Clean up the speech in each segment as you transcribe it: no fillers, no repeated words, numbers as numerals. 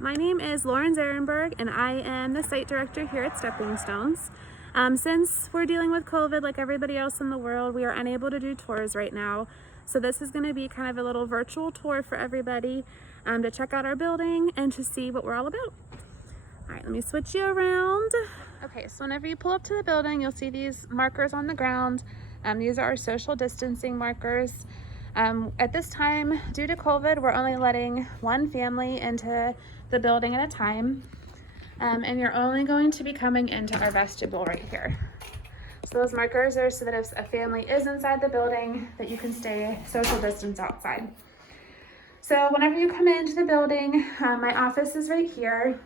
My name is Lauren Zierenberg, and I am the site director here at Stepping Stones. Since we're dealing with COVID like everybody else in the world, we are unable to do tours right now. So this is going to be kind of a little virtual tour for everybody to check out our building and to see what we're all about. All right, let me switch you around. Okay, so whenever you pull up to the building, you'll see these markers on the ground. These are our social distancing markers. At this time, due to COVID, we're only letting one family into the building at a time. And you're only going to be coming into our vestibule right here. So those markers are so that if a family is inside the building, that you can stay social distance outside. So whenever you come into the building, my office is right here.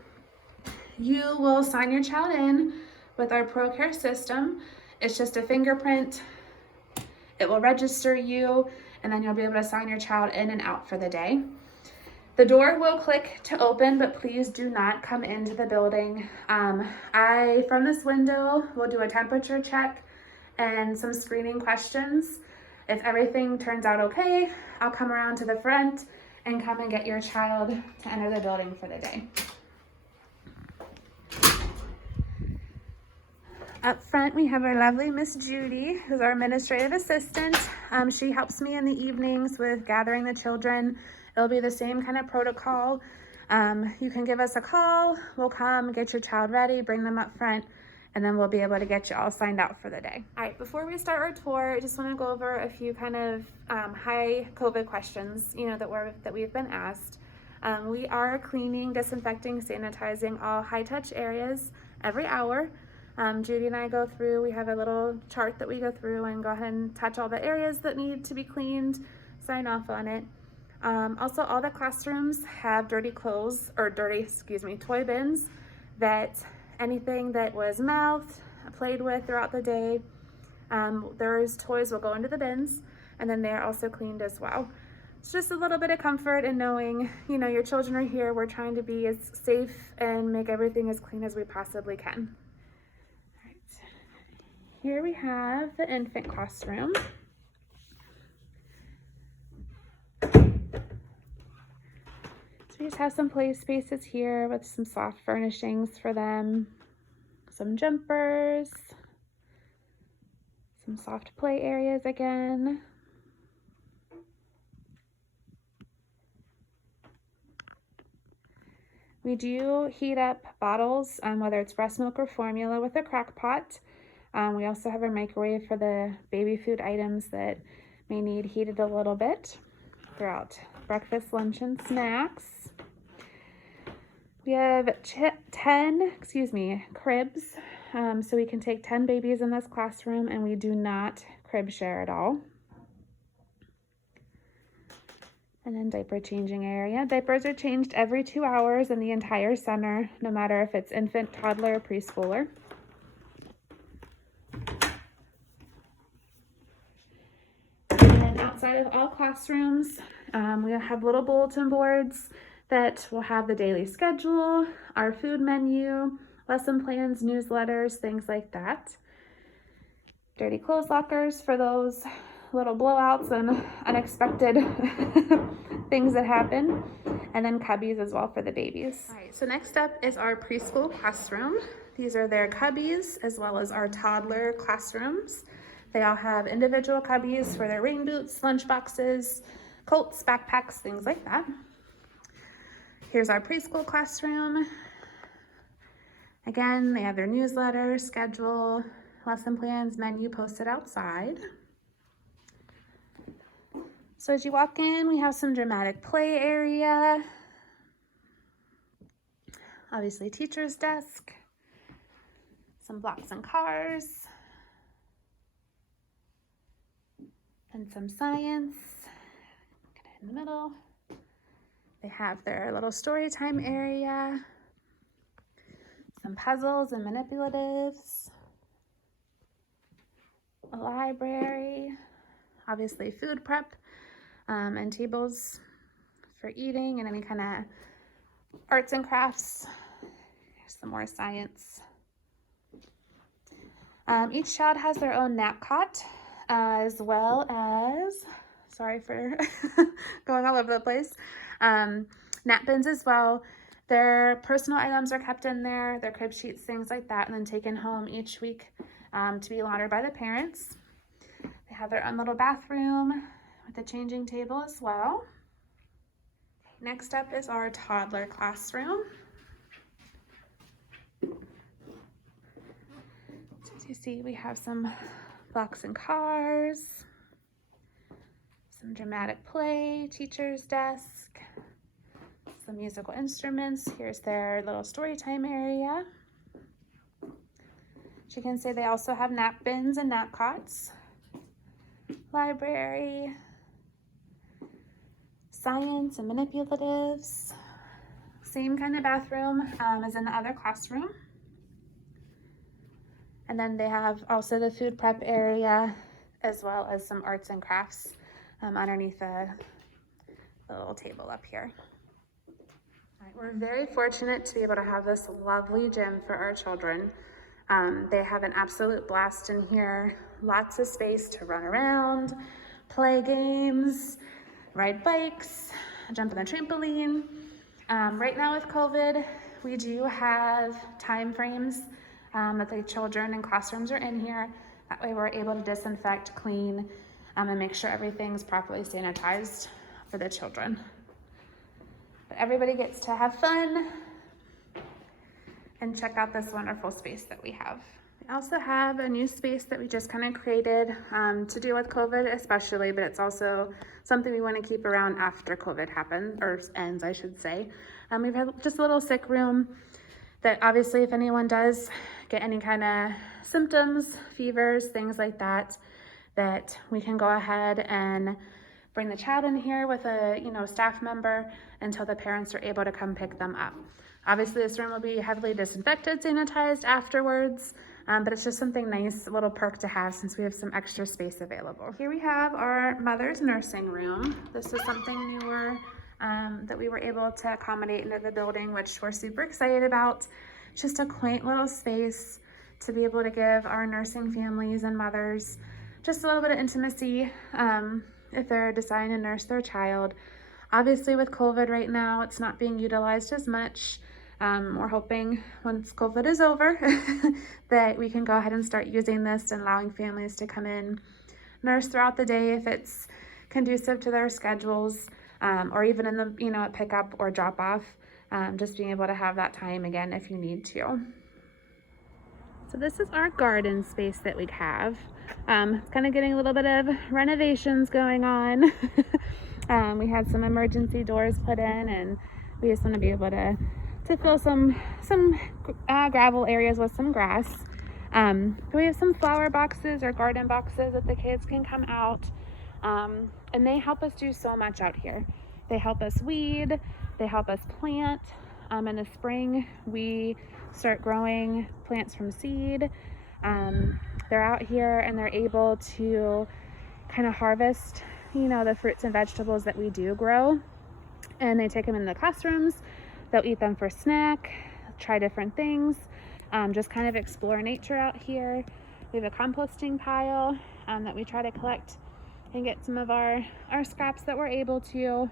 You will sign your child in with our ProCare system. It's just a fingerprint. It will register you, and then you'll be able to sign your child in and out for the day. The door will click to open, but please do not come into the building. From this window, will do a temperature check and some screening questions. If everything turns out okay, I'll come around to the front and come and get your child to enter the building for the day. Up front, we have our lovely Miss Judy, who's our administrative assistant. She helps me in the evenings with gathering the children. It'll be the same kind of protocol. You can give us a call. We'll come get your child ready, bring them up front, and then we'll be able to get you all signed out for the day. All right, before we start our tour, I just want to go over a few kind of high COVID questions, that we've been asked. We are cleaning, disinfecting, sanitizing all high-touch areas every hour. Judy and I go through, we have a little chart that we go through and go ahead and touch all the areas that need to be cleaned, sign off on it. Also, all the classrooms have toy bins that anything that was mouthed, played with throughout the day, those toys will go into the bins, and then they're also cleaned as well. It's just a little bit of comfort in knowing, your children are here. We're trying to be as safe and make everything as clean as we possibly can. Here we have the infant classroom. So we just have some play spaces here with some soft furnishings for them, some jumpers, some soft play areas again. We do heat up bottles, whether it's breast milk or formula, with a crock pot. We also have a microwave for the baby food items that may need heated a little bit throughout breakfast, lunch, and snacks. We have 10 cribs, so we can take 10 babies in this classroom, and we do not crib share at all. And then diaper changing area. Diapers are changed every 2 hours in the entire center, no matter if it's infant, toddler, or preschooler. Outside of all classrooms, we have little bulletin boards that will have the daily schedule, our food menu, lesson plans, newsletters, things like that. Dirty clothes lockers for those little blowouts and unexpected things that happen, and then cubbies as well for the babies. All right, so next up is our preschool classroom. These are their cubbies as well as our toddler classrooms. They all have individual cubbies for their rain boots, lunch boxes, coats, backpacks, things like that. Here's our preschool classroom. Again, they have their newsletter, schedule, lesson plans, menu posted outside. So as you walk in, we have some dramatic play area. Obviously, teacher's desk, some blocks and cars, and some science. Get it in the middle. They have their little story time area, some puzzles and manipulatives, a library, obviously food prep, and tables for eating and any kind of arts and crafts. Here's some more science. Each child has their own nap cot, as well as, sorry for going all over the place, nap bins as well. Their personal items are kept in there, their crib sheets, things like that, and then taken home each week to be laundered by the parents. They have their own little bathroom with a changing table as well. Next up is our toddler classroom. So as you see, we have some blocks and cars, some dramatic play, teacher's desk, some musical instruments. Here's their little story time area. As you can see, they also have nap bins and nap cots. Library, science and manipulatives. Same kind of bathroom as in the other classroom. And then they have also the food prep area, as well as some arts and crafts underneath the little table up here. All right, we're very fortunate to be able to have this lovely gym for our children. They have an absolute blast in here. Lots of space to run around, play games, ride bikes, jump on the trampoline. Right now with COVID, we do have time frames that the children and classrooms are in here. That way we're able to disinfect, clean, and make sure everything's properly sanitized for the children. But everybody gets to have fun and check out this wonderful space that we have. We also have a new space that we just kind of created to deal with COVID especially, but it's also something we want to keep around after COVID happens, or ends, I should say. We've had just a little sick room that obviously if anyone does get any kind of symptoms, fevers, things like that, that we can go ahead and bring the child in here with a staff member until the parents are able to come pick them up. Obviously this room will be heavily disinfected, sanitized afterwards, but it's just something nice, a little perk to have since we have some extra space available. Here we have our mother's nursing room. This is something newer that we were able to accommodate into the building, which we're super excited about. Just a quaint little space to be able to give our nursing families and mothers just a little bit of intimacy if they're deciding to nurse their child. Obviously with COVID right now, it's not being utilized as much. We're hoping once COVID is over that we can go ahead and start using this and allowing families to come in, nurse throughout the day if it's conducive to their schedules, or even in the, at pickup or drop off, just being able to have that time again if you need to. So this is our garden space that we have. It's kind of getting a little bit of renovations going on. We had some emergency doors put in, and we just want to be able to fill some gravel areas with some grass. We have some flower boxes or garden boxes that the kids can come out, and they help us do so much out here. They help us weed, they help us plant. In the spring, we start growing plants from seed. They're out here and they're able to kind of harvest, the fruits and vegetables that we do grow. And they take them in the classrooms. They'll eat them for snack, try different things, just kind of explore nature out here. We have a composting pile that we try to collect and get some of our scraps that we're able to.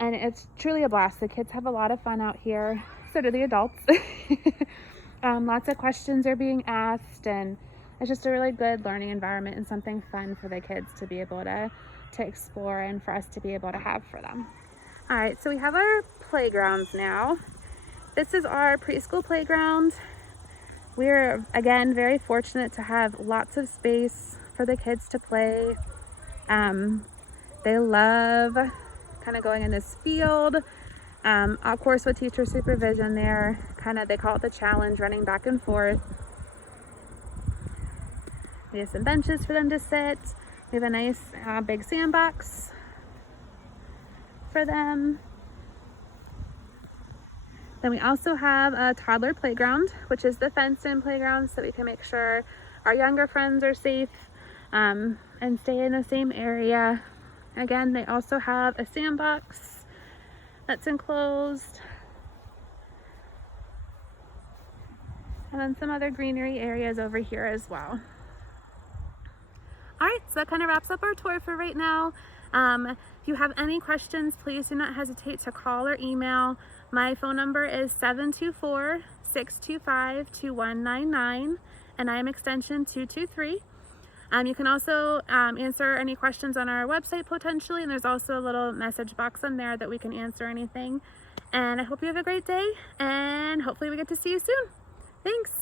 And it's truly a blast. The kids have a lot of fun out here. So do the adults. Lots of questions are being asked, and it's just a really good learning environment and something fun for the kids to be able to explore and for us to be able to have for them. All right, so we have our playgrounds now. This is our preschool playground. We're, again, very fortunate to have lots of space for the kids to play. They love kind of going in this field. Of course, with teacher supervision there, they call it the challenge, running back and forth. We have some benches for them to sit. We have a nice big sandbox for them. Then we also have a toddler playground, which is the fenced-in playground, so we can make sure our younger friends are safe and stay in the same area. Again, they also have a sandbox that's enclosed. And then some other greenery areas over here as well. All right, so that kind of wraps up our tour for right now. If If you have any questions, please do not hesitate to call or email. My phone number is 724-625-2199, and I am extension 223. You can also answer any questions on our website potentially, and there's also a little message box on there that we can answer anything. And I hope you have a great day, and hopefully we get to see you soon. Thanks.